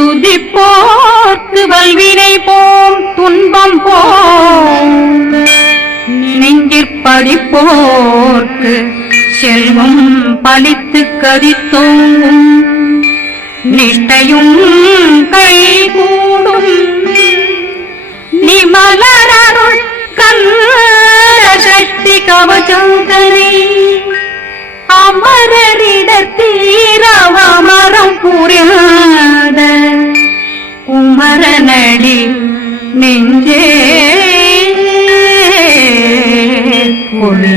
துதிப்போர்க்கு வல்வினை போம் துன்பம் போம். நெஞ்சிற்படிப்போர்க்கு செல்வம் பழித்து கதித்தோங்கும். நிஷ்டையும் கை கூடும் நிமலரருள் கந்த சக்தி கவச்சந்தனை அமரரிடத்தீரவமரம் புரியாத குமரனடி நெஞ்சே குழி.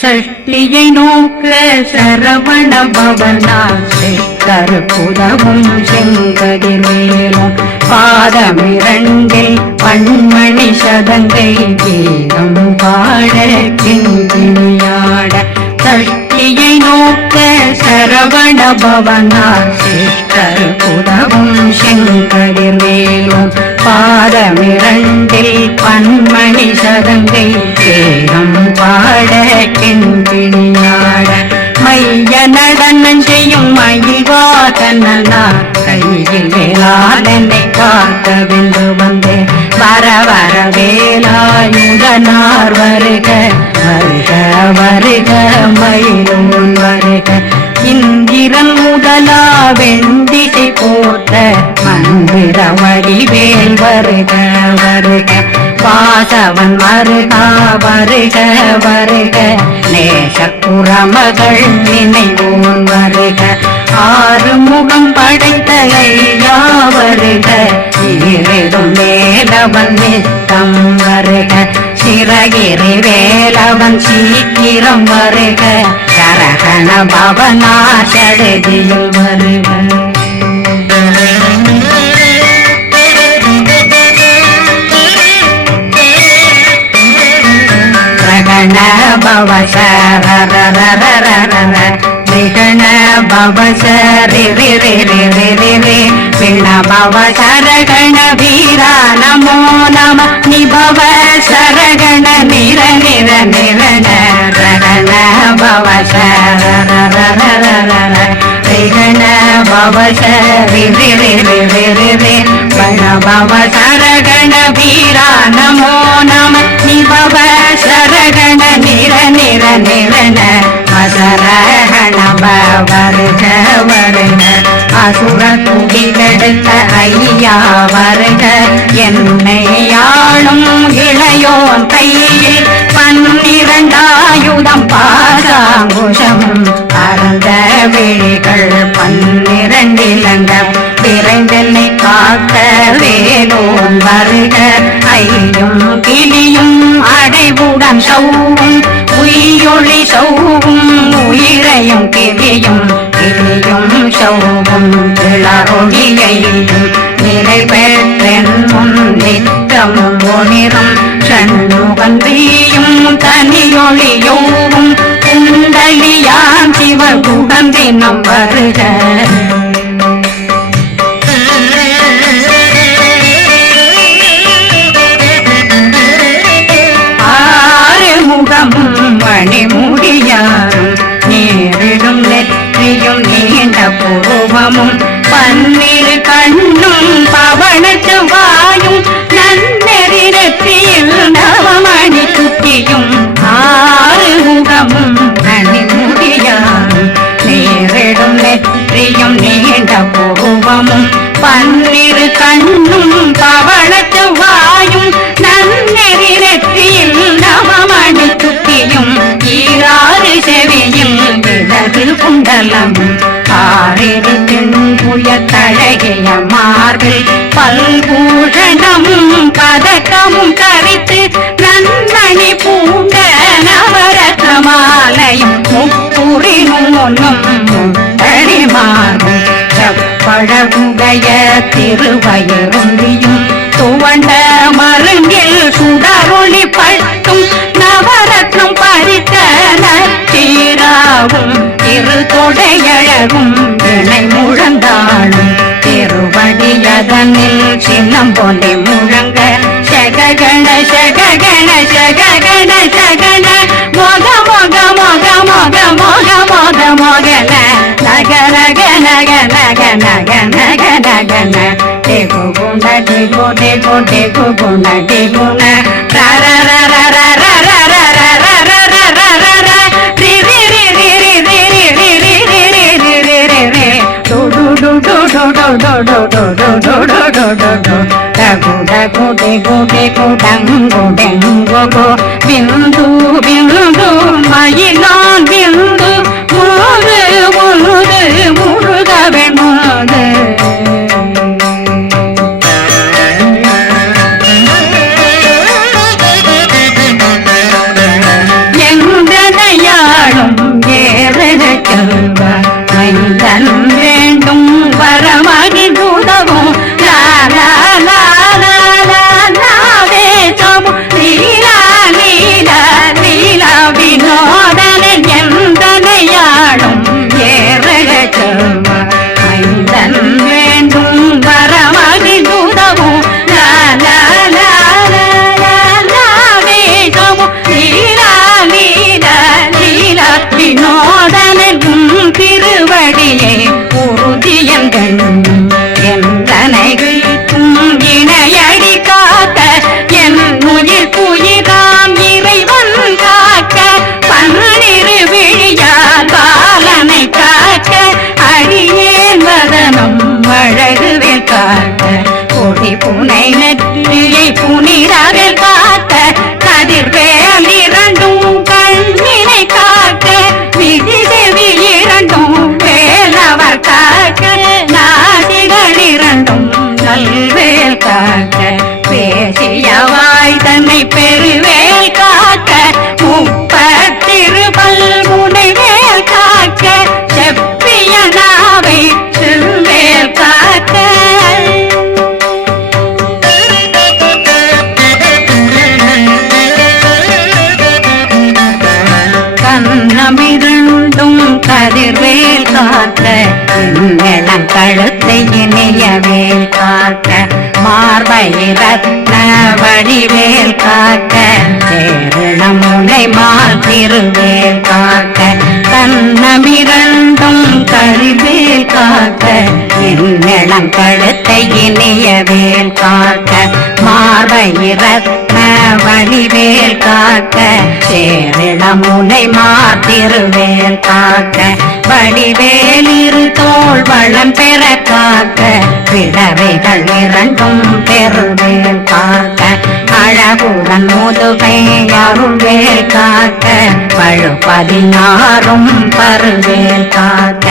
சஷ்டியை நோக்க சரவண பவனா கருப்புதவும் புதவும் செங்கதிர் மேலும் பாதமிரண்டில் பண்மணி சதங்கை கீதம் பாட கிங்கிணியாட சஷ்டியை நோக்க சரவண பவனார் சிஷ்டர் புதவும் செங்கதிர் மேலும் பாதமிரண்டில் பண்மணி சதங்கை கேரம் பாட கிண்பிணியாட மைய நடனம் செய்யும் மயில்வாதனா கையில் வேளாளனை காக்க வென்று வந்தே. வர வர வேலாயுதனார் வருக வருக வருக மயிலும் வருக. இந்திரன் முதலா வெண்டிசை போட்ட மந்திர வடிவேல் வருக வருக. வாசவன் வருக வருக வருக. நேசக்குறமகள் நினைவோன் வருக. ஆறு முகம் படை ஐயா வருக ஈரிடும் மேலவன் நித்தம் வருக. சிறகிரி வேலவன் சீக்கிரம் வருக. கரகண பவனா சடதியில் வருக. ரகண பவ சரரரரரரர விகண பவ சரி ரி ரி ரி ரி ரி ரி பிண பவ சரகண வீரா நமோ நம நிபவ சரகண நிர நிர நிரண ரகண பவ சரரரரரர விகண பவ சரி ரி ரி ரி ரி ரி ரி பண பவ சரகண வீரா நமோ நம நிபவ சரகண நிர நிர நிரண அசரகண வருக வருக அசுர துடிகெடுத்த ஐயா வருக. என்னை யாழும் இளையோன் கையில் பன்னிரண்டாயுதம் பாசாங்குஷம் அறந்த விழிகள் பன்னி குண்டலம் ஆறிரு தென்புய தழகிய மார்பில் பல்பூஷணமும் பதக்கமும் கரித்து நன்மணி பூண்ட நவரத்ன மாலையும் முப்புரினும் ஒன்றும் முத்தடிமாறும் செப்பழகுடைய திருவயருந்தியும் துவண்ட மருங்கில் சுடரொளி பட்டும் நவரத்னம் பறித்த நச்சீராவும் திரு தொடையழகும் இணை முழந்தாளும் திருவடியதனில் சின்னம் போலே முழங்க சககண சககண சககண சகன. மோக மோக மோக மோக மோக மோக மோகன. நகரக நக நக நக நக நகன. தேகு குண தேகு தேகு தேகு குண தேகுன. ரர ரர ரர ரர బిందు బిందు మయినా బిందు மாத்திருவேல் காக்க வடிவேலிரு தோல் வளம் பெற காக்க பிறவைகள் இரண்டும் பெருவேல் காக்க அழகுடன் முதுகை அருள்வேல் காக்க பழு பதினாறும் பருவேல் காக்க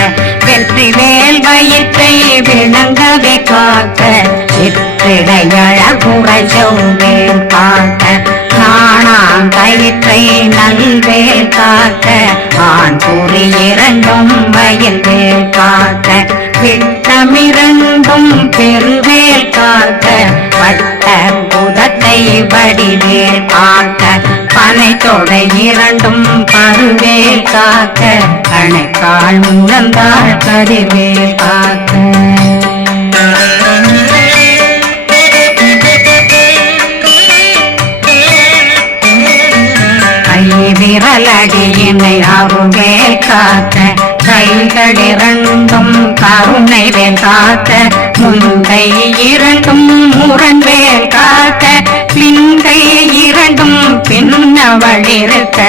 கொடை இரண்டும் பருவேல் காக்க அணைக்கால் முழந்தாள் கதிர்வேல் காக்க. விரலடியினை அருவேல் காக்க கைகளிரண்டும் கருணை வேல் காக்க முந்தை இரண்டும் முரண்வேல் காக்க பிங்கை இரண்டும் பின்னவளிருக்க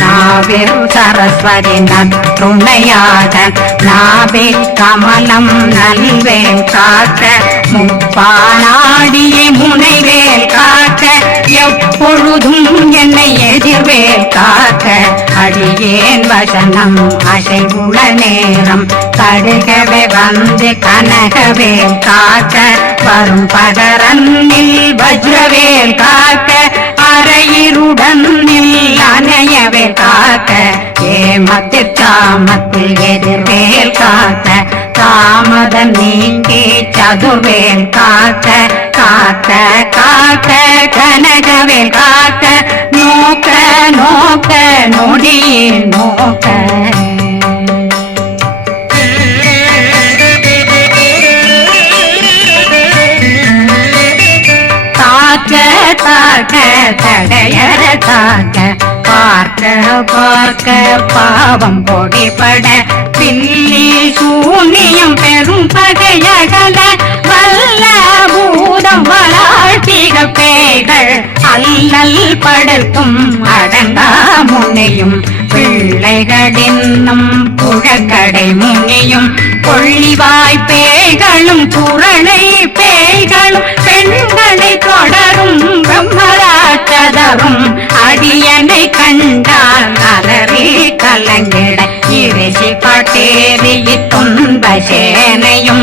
நாவில் சரஸ்வதி நத்துணையாக நாவில் கமலம் நல்வே காக்க பானாடியை முனைவேல் காக்க எப்பொழுதும் என்னை எதிர்வேல் காக்க. அடியேன் வசனம் அசைவுள நேரம் கடுகவே வந்து கனகவேல் காக்க. வரும் பகரன்னில் வஜ்ரவேல் காக்க அறையிருடன் அணையவே காக்க. ஏமத்திற்காமத்தில் எதிர்வேல் காக்க தாமதம் நீக்கி சதுவேல் காத்த காத்த காத்த கனகவேல் காத்த. நோக்க நோக்க நொடியில் நோக்க. தாக்க தாக்க தடையற தாக்க. பார்க்க பார்க்க பாவம் பொடிபட. பில்லி சூன்யம் பெரும் பகையகல. வல்ல பூதம் வளாழ்த்திக பேய்கள். அல்லல் படுத்தும் அடங்கா முனையும். பிள்ளைகளின்னும் புழக்கடை முனியும். கொள்ளிவாய் பேய்களும் குரளை பேய்களும். பெண்களை தொடரும் பிரம்மராட்டதரும் அடியனை கண்டால் அலறி கலங்கிட. இறைசி பட்டேறிய துன்ப சேனையும்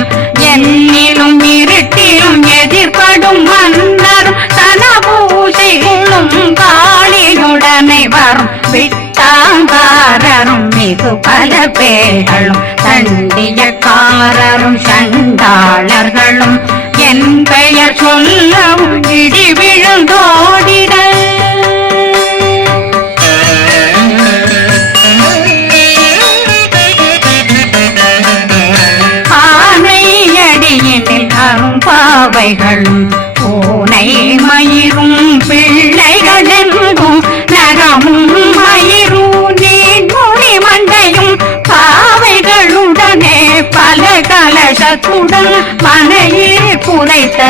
என்னிலும் இருட்டிலும் எதிர்படும் மன்னரும் தனபூசைகளும் காளியுடனே வரும். விட்டாங்காரரும் மிகு பல பேர்களும் தண்டியக்காரரும் சண்டாளர்களும் என் பெயர் சொல்லவும் இடி விழுந்தோடிட. பறவைகளும் பூனை மயிரும் பிள்ளைகளெங்கும் நகமும் மயிரும் நீர்மொழி மண்டையும் பாவைகளுடனே பல கலசத்துடன் மனையில் புனைத்த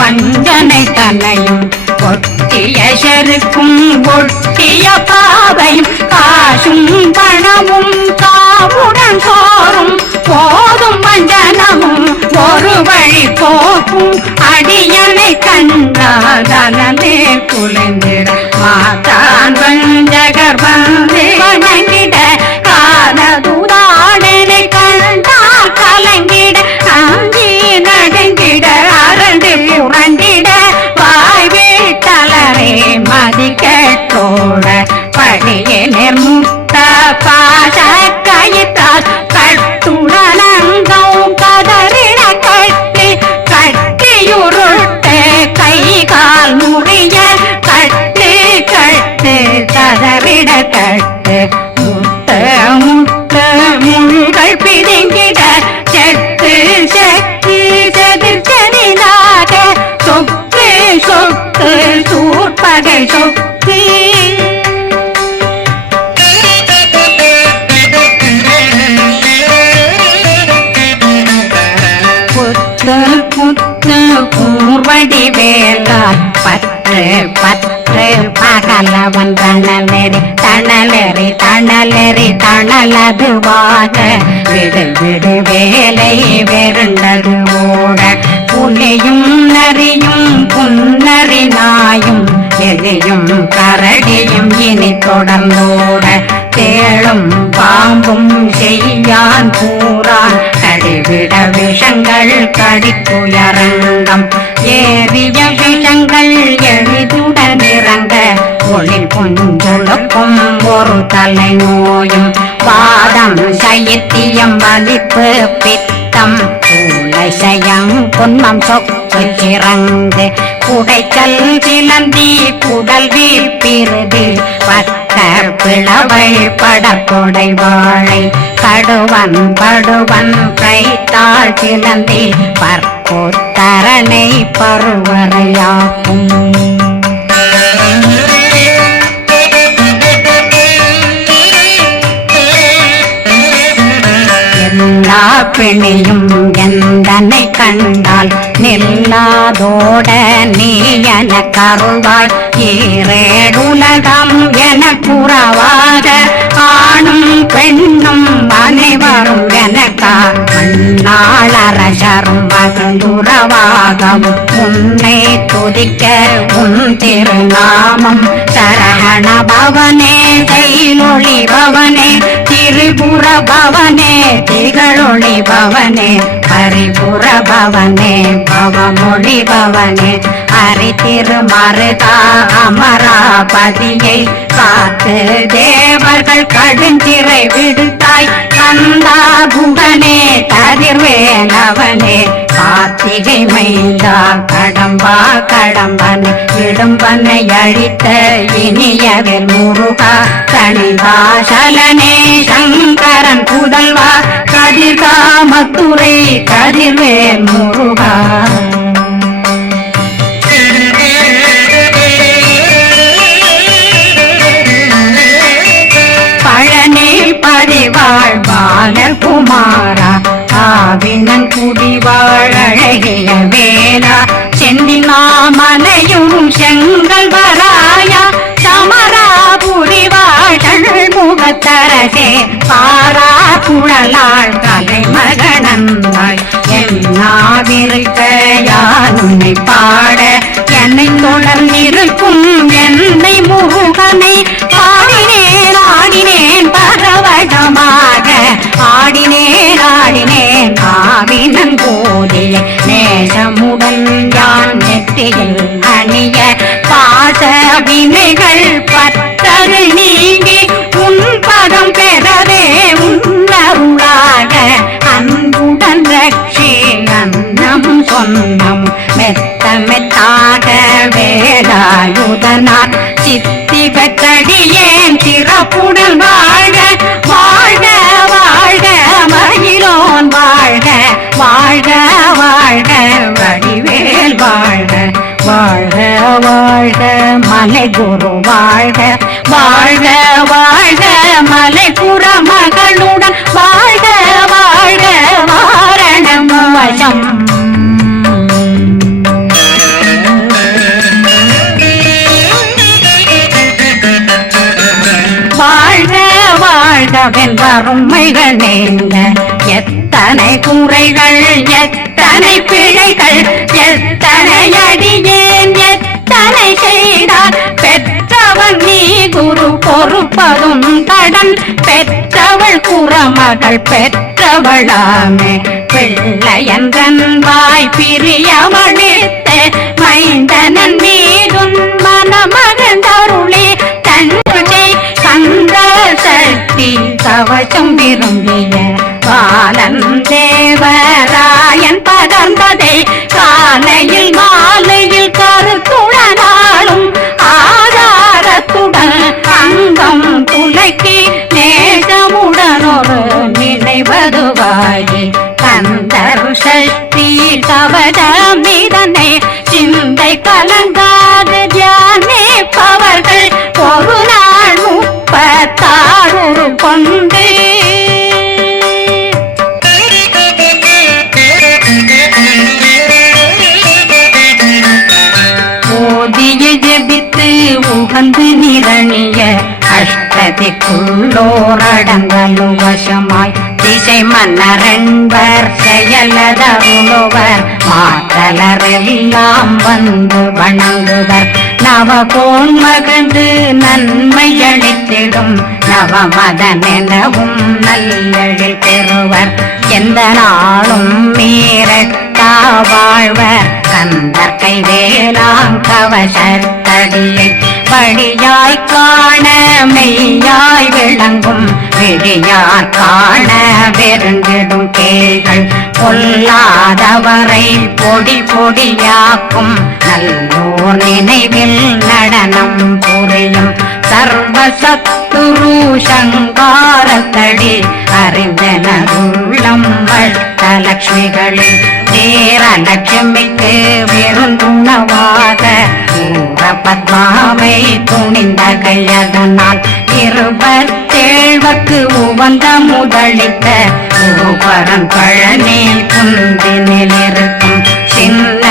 வஞ்சனை தன்னையும் ஒட்டிய செருக்கும் ஒட்டிய பாவையும் காசும் பணமும் காவுடன் சோறும் போதும் வஞ்சனமும் ஒரு வழி போக்கும் அடியனை கண்டாதனே குளிந்திட மாதான் வஞ்சகர் வந்து பற்று பற்று பகல தணலெறி தணலெறி தணலெறி தணலதுவாக. விடு விடு வேலை வெருண்டது ஓட புலியும் நரியும் புன்னறி நாயும் எதையும் கரடியும் இனி தொடர்ந்தோ விஷங்கள் கடித்துயரங்கம் ஏறிய விஷங்கள் எளிதுடன் இறங்க ஒளி புஞ்சொழுக்கும் ஒரு தலை நோயும் பாதம் சைத்தியம் வலிப்பு பித்தம் சயம் பொன்மம் சொக்கு சிறந்து. குடைச்சல் சிலந்தி குடல் வீழ்பிருது பத்து பிளவை படக்கொடை வாழை கடுவன் படுவன் கைத்தாள் சிலந்தி பற்போத்தரணை பருவரையாக்கும் எல்லா பிணியும் கண்டால் நில்லாதோட நீ என கருவாய் ஈரேடுலகம் என குறவாக ஆணும் பெண்ணும் அனைவரும் என மண்ணாளரசரும் மகிழ்ந்துறவாகவும் உன்னை துதிக்க உன் திருநாமம் சரகண பவனே செயலொளி பவனே திரிபுர பவனே திகழொளி பவனே பரிபுர பவனே பவமொழி பவனே. ஹரி திருமருதா அமராபதியை காத்து தேவர்கள் கடுஞ்சிறை விடுத்தாய். கந்தா புவனே கதிர்வேலவனே கார்த்திகை மைந்தா கடம்பா கடம்பனை இடும்பனை அழித்த இனியவில் முருகா தனிதாசலனே சங்கரன் புதல்வா கதிர்காமத்துறை கதிர்வேல் முருகா ஆவினன் குடிவாழகிய வேளா செந்தில் மாமனையும் செங்கல் வராயா. சமராபுரி வாழல் முகத்தரசே. பாரா குழலாள் கலை மகனந்தாய் என்னாவிருக்க யார் உன்னை பாட என்னை தொடர்ந்திருக்கும் என்னை முருகனை ஆவினன் போதிய நேசமுடன் யான் நெற்றியில் அணிய பாச வினைகள் பத்தரு நீங்கி உன் பதம் பெறவே உன்னருளாக. அன்புடன் ரட்சி நன்னம் சொன்னம் மெத்த மெத்தாக வேலாயுதனார் சித்தி பெற்றடியேன் வாழ்க மலை குரு வாழ்க. வாழ்க வாழ்க மலை புற மகளுடன். வாழ்க வாழ்க வாரணம் வசம். வாழ்க வாழ்கவென் வறுமைகள் நீங்க எத்தனை கூரைகள் எத்தனை பிழைகள் எத்தனை அடிய பொறுப்பதும் தடன் பெற்றவள் குறமகள் பெற்றவளாமே. பிள்ளையன்றன் வாய் பிரியவழித்த ஒரு கொண்டு ஓதிய ஜபித்து உகந்து நிரணிய அஷ்டதிக்குள்ளோரடங்கலு வசமாய் திசை மன்னரன்பர் செயலதருளுவர் மாற்றலரெல்லாம் வந்து வணங்குவர். நவகோன் மகிழ்ந்து நன்மை அளித்திடும் நவமதனெனவும் நல்லெழில் பெறுவர். எந்த நாளும் மீறட்டா வாழ்வர் கந்தர் கைவேலாங் கவசத்தடியை படியாய் காண மெய்யாய் விளங்கும். விழியார் காண வெருண்டிடும் கேள்கள் பொல்லாதவரை பொடி பொடியாக்கும். நல்லோர் நினைவில் நடனம் புரியும். சர்வசத்துரு சங்காரத்தடி அறிந்தனருள்ளம் அஷ்டலட்சுமிகளில் தேரலட்சுமிக்கு விருந்துணவாத ஊர பத்மாவை துணிந்த கையதனால் இருபத்தேழ்வக்கு உவந்த முதலித்த குருபரன் பழனி குந்தினில் இருக்கும் சின்ன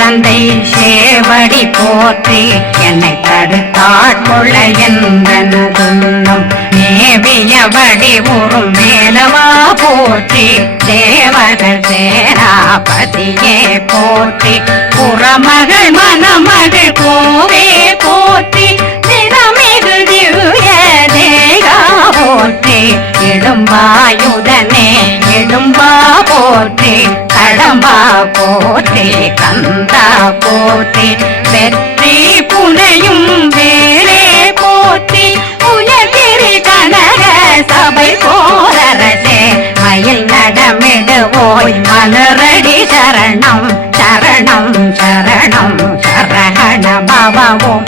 குழந்தை சேவடி போற்றி என்னை தடுத்தாட்கொள்ள என்றனதுள்ளம் மேவியபடி உறும் மேலவா போற்றி தேவர்கள் சேராபதியே போற்றி புறமகள் மணமகள் கோவே போற்றி திறமிகு திவ்ய தேகா போற்றி இடும்பாயுதனே இடும்பா போற்றி கடம்பா போற்றி கந்தா போற்றி வெற்றி புனையும் வேலே போற்றி. உயர்கிரி கனக சபை போரரசே மயில் நடமிடுவோய் மலரடி சரணம் சரணம் சரணம் சரணம் பவவும்